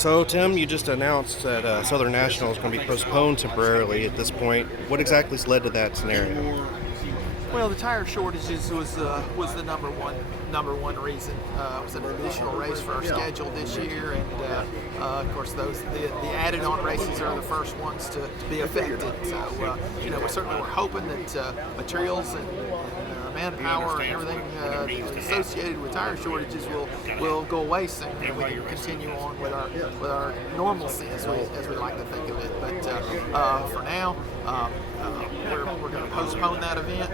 So, Tim, you just announced that Southern National is going to be postponed temporarily at this point. What exactly has led to that scenario? Well, the tire shortages was the number one reason. It was an additional race for our schedule this year, and of course the added on races are the first ones to be affected. So we certainly were hoping that materials and manpower and everything associated with tire shortages will go away soon, and we can continue on with our normalcy as we like to think of it. But for now, we're going to postpone that event.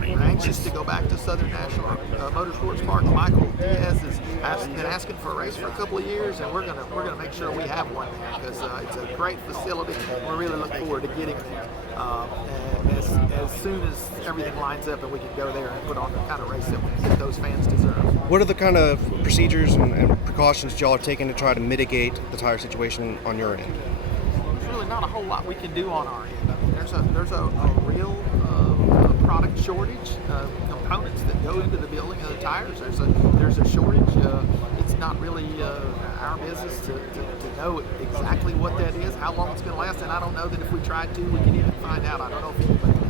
We're anxious to go back to Southern National Motorsports Park. Michael Diaz has been asking for a race for a couple of years, and we're gonna make sure we have one there because it's a great facility. And we're really looking forward to getting there. And as soon as everything lines up and we can go there and put on the kind of race that those fans deserve. What are the kind of procedures and precautions y'all are taking to try to mitigate the tire situation on your end? There's really not a whole lot we can do on our end. I mean, there's a real product shortage, components that go into the building of the tires. There's a shortage. It's not really our business to know exactly what that is, how long it's going to last, and I don't know that if we tried to, we can even find out. I don't know if anybody knows.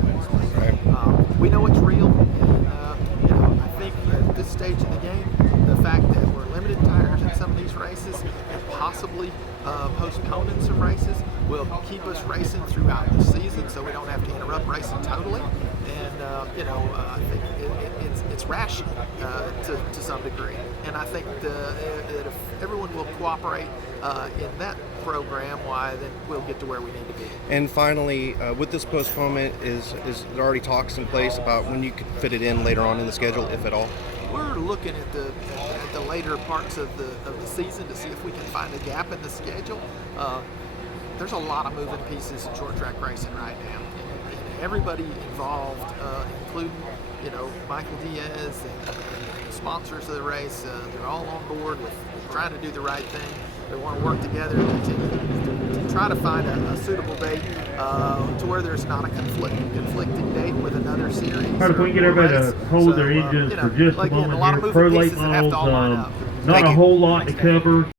Right. We know it's real, and I think at this stage in the game, the fact that we're limited tires in some of these races and possibly postponing some races will keep us racing throughout the season, so we don't have to interrupt racing totally. And I think it's rational to some degree, and I think that if everyone will cooperate in that program, then we'll get to where we need to be. And finally, with this postponement, is there already talks in place about when you could fit it in later on in the schedule, if at all? We're looking at the later parts of the season to see if we can find a gap in the schedule. There's a lot of moving pieces in short track racing right now. And everybody involved, including Michael Diaz and the sponsors of the race, they're all on board with trying to do the right thing. They want to work together and continue to try to find a suitable date to where there's not a conflicting date with another series. If we can get everybody to hold their engines for just a moment a lot here. of Pro moving late pieces that have to all line models, up. not a whole lot to cover.